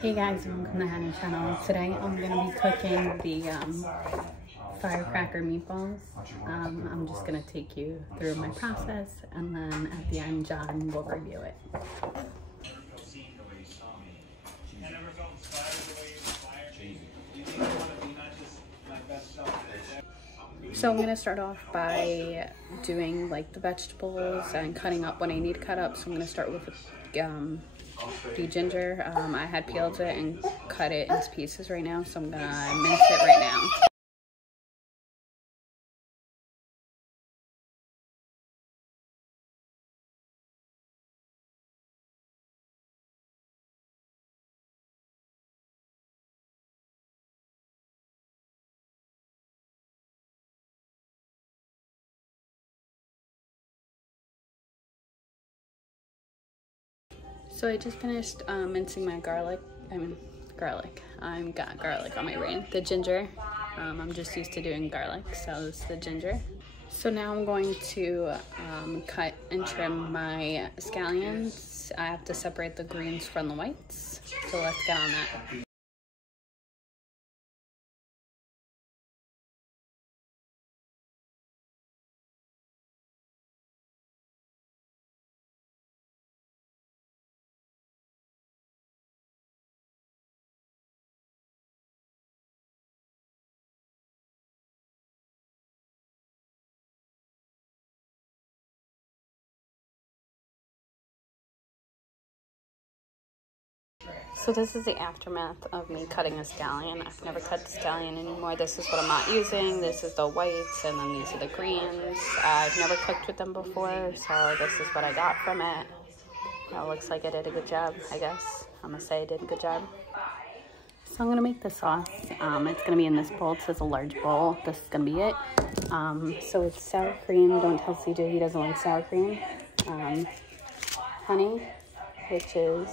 Hey guys, welcome to the Hannah channel. Today I'm going to be cooking the Firecracker meatballs. I'm just going to take you through my process, and then at the end John will review it. So I'm going to start off by doing like the vegetables and cutting up what I need to cut up. So I'm going to start with the ginger. I had peeled it and cut it into pieces right now, so I'm gonna mince it right now. So I just finished mincing my garlic. I've got garlic on my brain. The ginger. I'm just used to doing garlic, so it's the ginger. So now I'm going to cut and trim my scallions. I have to separate the greens from the whites. So let's get on that. So this is the aftermath of me cutting a scallion. I've never cut the scallion anymore. This is what I'm not using. This is the whites, and then these are the greens. I've never cooked with them before, so this is what I got from it. It looks like I did a good job, I guess. I'm gonna say I did a good job. So I'm gonna make the sauce. It's gonna be in this bowl. It says a large bowl. This is gonna be it. So it's sour cream. Don't tell CJ he doesn't like sour cream. Honey, which is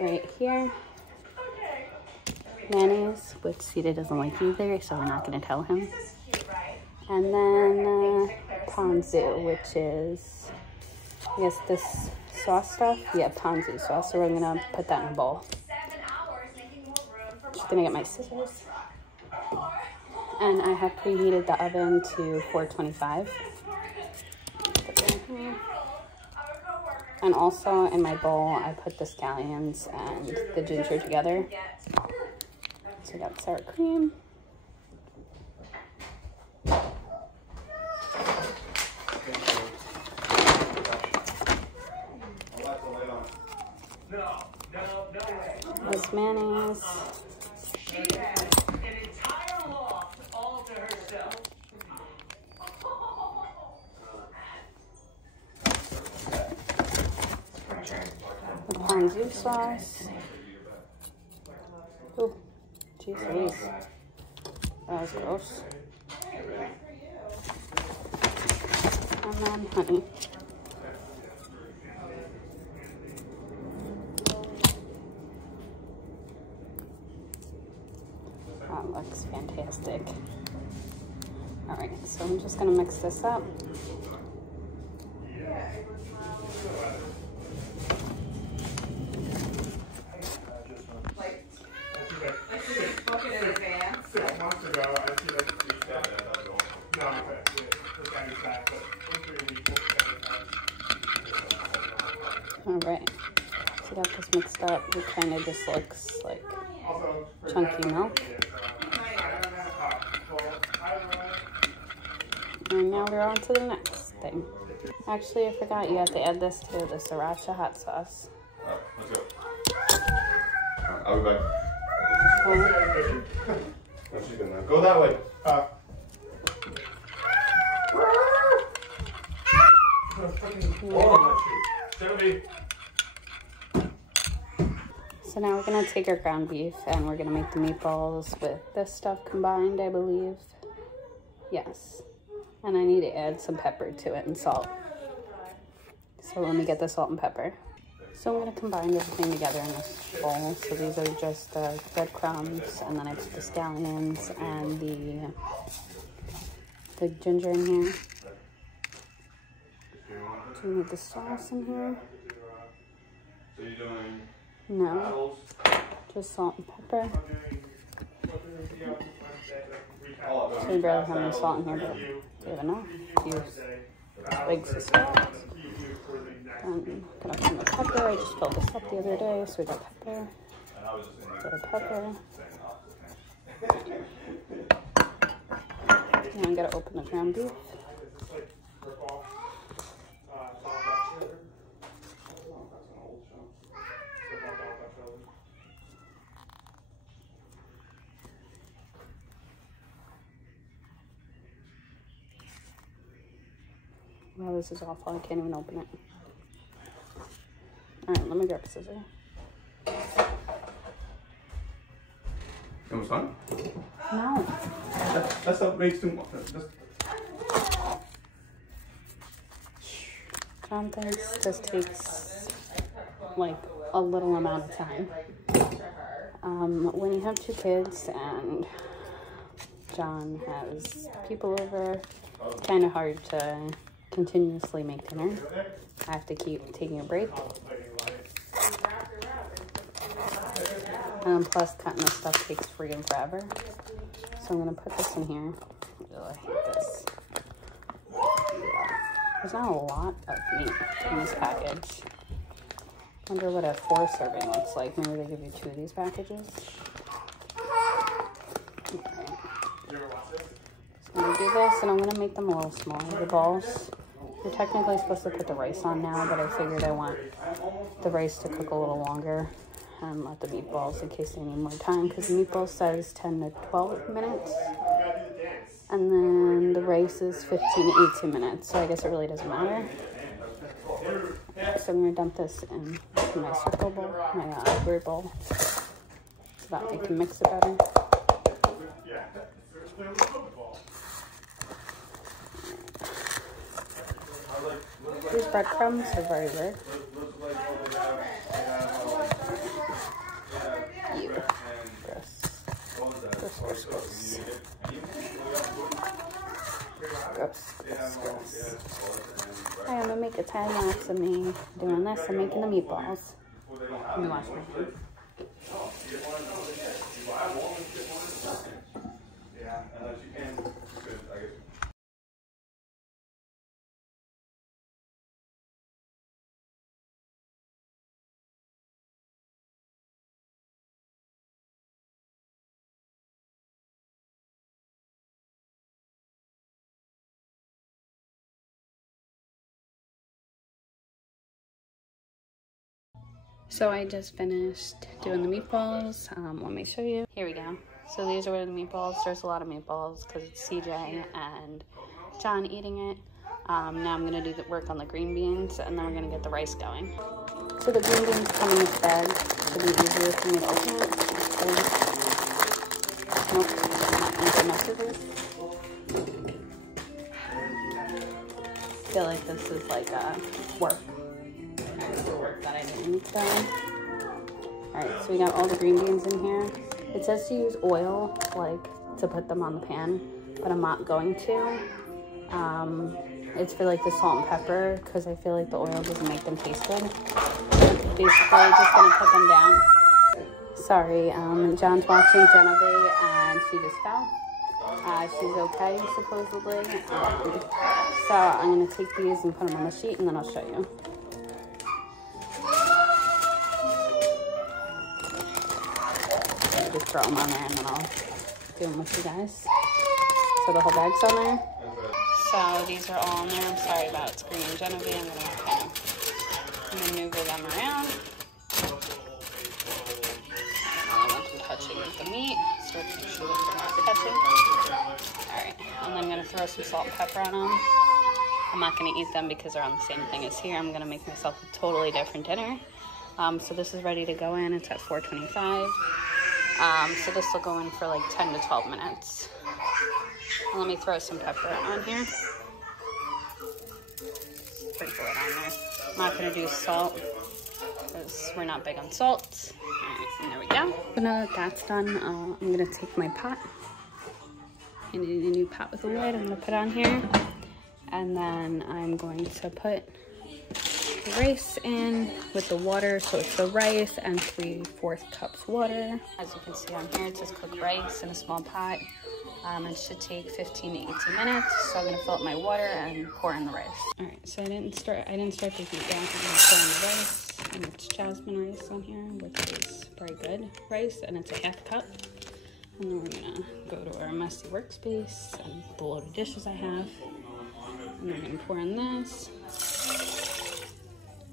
right here. Mayonnaise, which CJ doesn't like either, so I'm not going to tell him. And then ponzu, which is, I guess this sauce stuff. Yeah, ponzu sauce. So we're going to put that in a bowl. Just going to get my scissors. And I have preheated the oven to 425. Put that in here. And also in my bowl, I put the scallions and the ginger together. So I got sour cream. There's mayonnaise. Ponzu sauce. Oh, jeez Louise. That was gross. And then honey. That looks fantastic. Alright, so I'm just going to mix this up. Alright, so got this mixed up. It kind of just looks like chunky milk. And now we're on to the next thing. Actually, I forgot you have to add this too, the sriracha hot sauce. Let's go. I'll be back. Oh, she's gonna go that way. So now we're gonna take our ground beef and we're gonna make the meatballs with this stuff combined, I believe. Yes. And I need to add some pepper to it and salt. So let me get the salt and pepper. So I'm gonna combine everything together in this bowl. So these are just the breadcrumbs, and then I put the scallions and the ginger in here. Do you need the sauce in here? So you're doing no. apples? Just salt and pepper. So we barely have any salt in here, but we have enough to use twigs of salt. I'm gonna put the pepper. I just filled this up the other day, so we got pepper. A bit of pepper. And I'm gonna open the ground beef. Wow, this is awful. I can't even open it. Alright, let me grab a scissor. You almost done? No. That stuff makes too much. John thinks this takes like a little amount of time. When you have 2 kids and John has people over, it's kind of hard to continuously make dinner. I have to keep taking a break. Plus cutting this stuff takes freaking forever. So I'm gonna put this in here. Oh, I hate this. There's not a lot of meat in this package. I wonder what a 4 serving looks like. Maybe they give you 2 of these packages. Okay. So I'm gonna do this, and I'm gonna make them a little smaller, the balls. You're technically supposed to put the rice on now, but I figured I want the rice to cook a little longer and let the meatballs in case they need more time, because the meatball says 10 to 12 minutes. And then the rice is 15 to 18 minutes, so I guess it really doesn't matter. So I'm gonna dump this in my circle bowl, my weird bowl, so that I can mix it better. These breadcrumbs are very weird. Ew. Gross. Gross, gross, gross. Gross, gross, gross. Alright, I'm gonna make a time lapse of me doing this. I'm making the meatballs. Let me watch my food. So I just finished doing the meatballs. Let me show you. Here we go. So these are the meatballs. There's a lot of meatballs because it's CJ and John eating it. Now I'm gonna do the work on the green beans, and then we're gonna get the rice going. So the green beans come in this bag. It'll be easier for me to open it. Nope, not enough of this. I feel like this is like work. That I didn't. So, alright, so we got all the green beans in here. It says to use oil, like, to put them on the pan, but I'm not going to. It's for, like, the salt and pepper, because I feel like the oil doesn't make them taste good. Basically, just gonna put them down. Sorry, John's watching Genevieve, and she just fell. She's okay, supposedly. So I'm gonna take these and put them on the sheet, and then I'll show you. Just throw them on there, and then I'll do them with you guys. So the whole bag's on there. So these are all on there. I'm sorry about screen Genevieve. I'm gonna kind of maneuver them around. I don't want them touching the meat, so make sure that they're not touching. Alright, and then I'm gonna throw some salt and pepper on them. I'm not gonna eat them because they're on the same thing as here. I'm gonna make myself a totally different dinner. So this is ready to go in. It's at 425. So this will go in for like 10 to 12 minutes. And let me throw some pepper on here. Sprinkle it on there. I'm not going to do salt because we're not big on salt. Alright, and there we go. So now that that's done, I'm going to take my pot. I need a new pot with a lid. I'm going to put on here. And then I'm going to put the rice in with the water. So it's the rice and 3/4 cups water. As you can see on here, it says cook rice in a small pot. It should take 15 to 18 minutes. So I'm gonna fill up my water and pour in the rice. All right, so I didn't start the heat yet. I'm gonna pour in the rice, and it's jasmine rice on here, which is very good rice, and it's a 1/2 cup. And then we're gonna go to our messy workspace and the load of dishes I have. And we're gonna pour in this.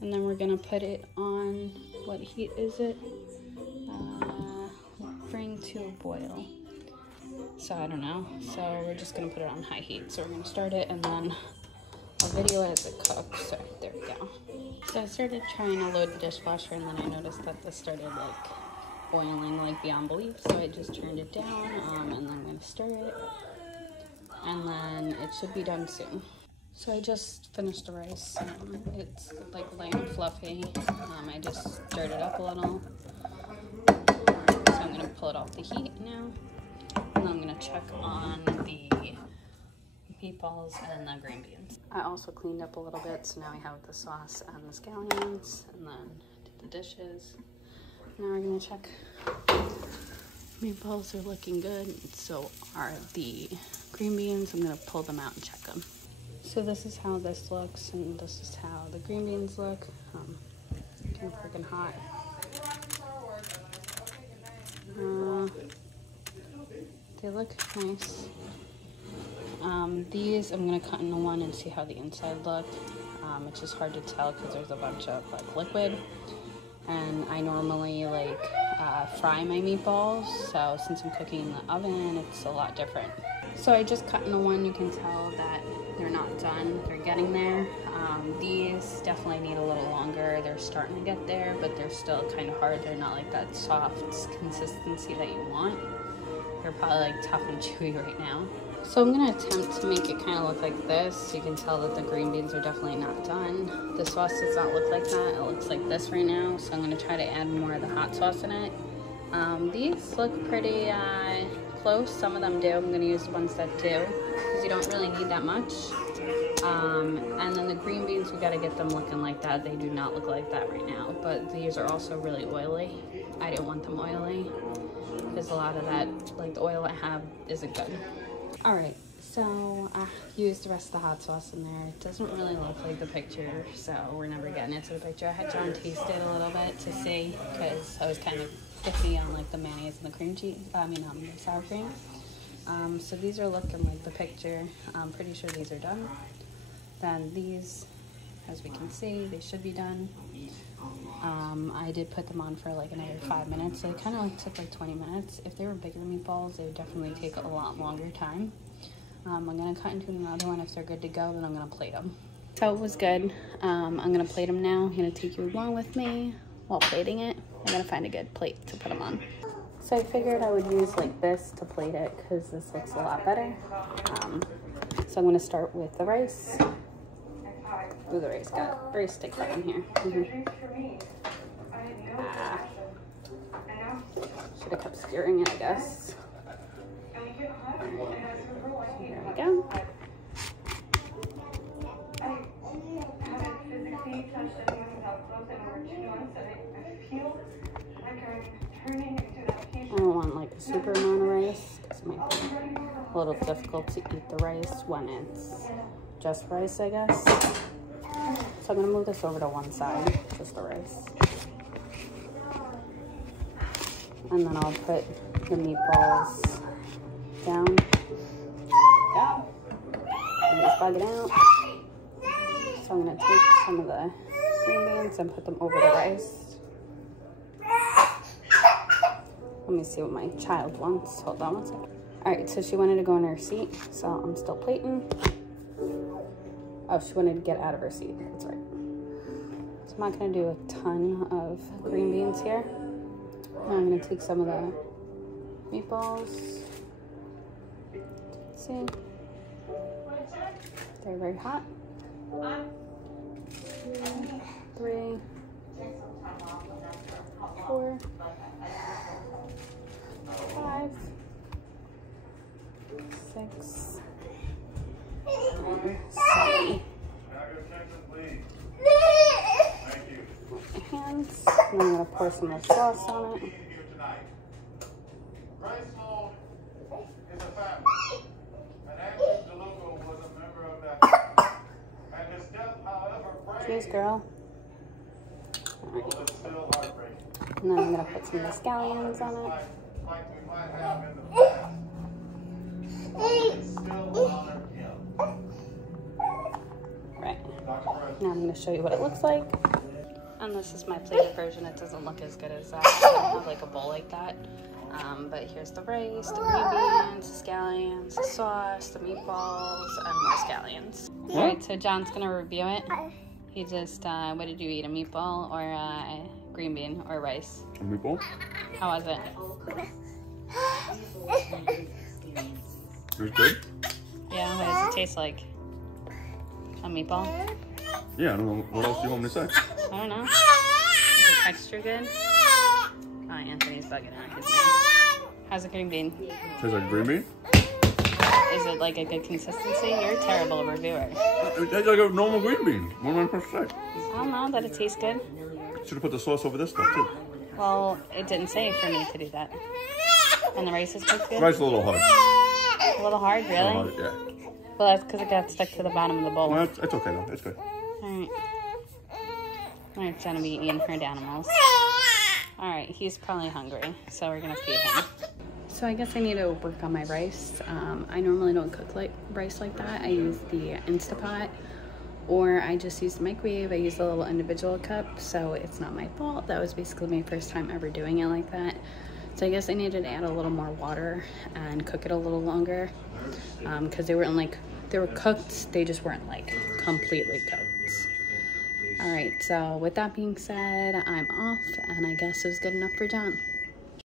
And then we're gonna put it on, what heat is it? Bring to a boil. So I don't know. So we're just gonna put it on high heat. So we're gonna start it and then I'll video it as it cooks. So there we go. So I started trying to load the dishwasher and then I noticed that this started like boiling like beyond belief. So I just turned it down and then I'm gonna stir it. And then it should be done soon. So I just finished the rice. It's like light and fluffy. I just stirred it up a little. So I'm gonna pull it off the heat now. And then I'm gonna check on the meatballs and the green beans. I also cleaned up a little bit, so now we have the sauce and the scallions, and then did the dishes. Now we're gonna check. Meatballs are looking good, so are the green beans. I'm gonna pull them out and check them. So this is how this looks, and this is how the green beans look. Kind of freaking hot. They look nice. These I'm gonna cut into one and see how the inside look. It's just hard to tell because there's a bunch of like liquid, and I normally like fry my meatballs. So since I'm cooking in the oven, it's a lot different. So I just cut into one. You can tell that they're not done. They're getting there. These definitely need a little longer. They're starting to get there, but they're still kind of hard. They're not like that soft consistency that you want. They're probably like tough and chewy right now. So I'm gonna attempt to make it kind of look like this. You can tell that the green beans are definitely not done. The sauce does not look like that. It looks like this right now. So I'm gonna try to add more of the hot sauce in it. These look pretty close. Some of them do. I'm gonna use the ones that do, because you don't really need that much. And then the green beans, we gotta get them looking like that. They do not look like that right now, but these are also really oily. I didn't want them oily, because a lot of that, like the oil I have, isn't good. All right, so I used the rest of the hot sauce in there. It doesn't really look like the picture, so we're never getting it to the picture. I had John taste it a little bit to see, because I was kind of iffy on like the mayonnaise and the cream cheese, the sour cream. So these are looking like the picture. I'm pretty sure these are done. Then these, as we can see, they should be done. I did put them on for like another 5 minutes, so it kind of like took like 20 minutes. If they were bigger meatballs, they would definitely take a lot longer time. I'm gonna cut into another one. If they're good to go, then I'm gonna plate them. So it was good. I'm gonna plate them now. I'm gonna take you along with me while plating it. I'm gonna find a good plate to put them on. So I figured I would use like this to plate it, because this looks a lot better. So I'm gonna start with the rice. Ooh, the rice got very sticky in here. Should have kept stirring it, I guess. There we go. I don't want like a super amount of rice, because it might be a little difficult to eat the rice when it's just rice, I guess. So I'm gonna move this over to one side, just the rice. And then I'll put the meatballs down. Yeah. And just bug it out. So I'm gonna take some of the green beans and put them over the rice. Let me see what my child wants. Hold on one second. All right, so she wanted to go in her seat, so I'm still plating. Oh, she wanted to get out of her seat. That's right. So I'm not gonna do a ton of green beans here. Now I'm gonna take some of the meatballs. See? They're very hot. 3, 4, 5, 6, 7. pans. And I'm gonna pour some of the sauce on it. Cheers, girl. And then I'm gonna put some of the scallions on it. Right. Now I'm gonna show you what it looks like. And this is my plated version. It doesn't look as good as that. I don't have like a bowl like that. But here's the rice, the green beans, the scallions, the sauce, the meatballs, and more scallions. All right, so John's gonna review it. He just, what did you eat? A meatball or a green bean or rice? A meatball. How was it? It was good. Yeah, what does it taste like? A meatball? Yeah, I don't know. What else do you want me to say? I don't know. Is the texture good? Oh, Anthony's bugging out his name. How's the green bean? Tastes like green bean? Is it like a good consistency? You're a terrible reviewer. It tastes like a normal green bean. What am I supposed to say? I don't know, that it tastes good. Should have put the sauce over this stuff too. Well, it didn't say for me to do that. And the rice is cooked good? Rice a little hard. A little hard, really? A little hard, yeah. Well, that's because it got stuck to the bottom of the bowl. No, it's okay though. It's good. Alright. Alright, gonna be eating herd animals. Alright, he's probably hungry, so we're gonna feed him. So I guess I need to work on my rice. I normally don't cook like rice like that. I use the Instapot, or I just use the microwave. I use the little individual cup, so it's not my fault. That was basically my first time ever doing it like that. So I guess I needed to add a little more water and cook it a little longer, because they weren't like, they were cooked, they just weren't like completely cooked. All right, so with that being said, I'm off, and I guess it was good enough for John.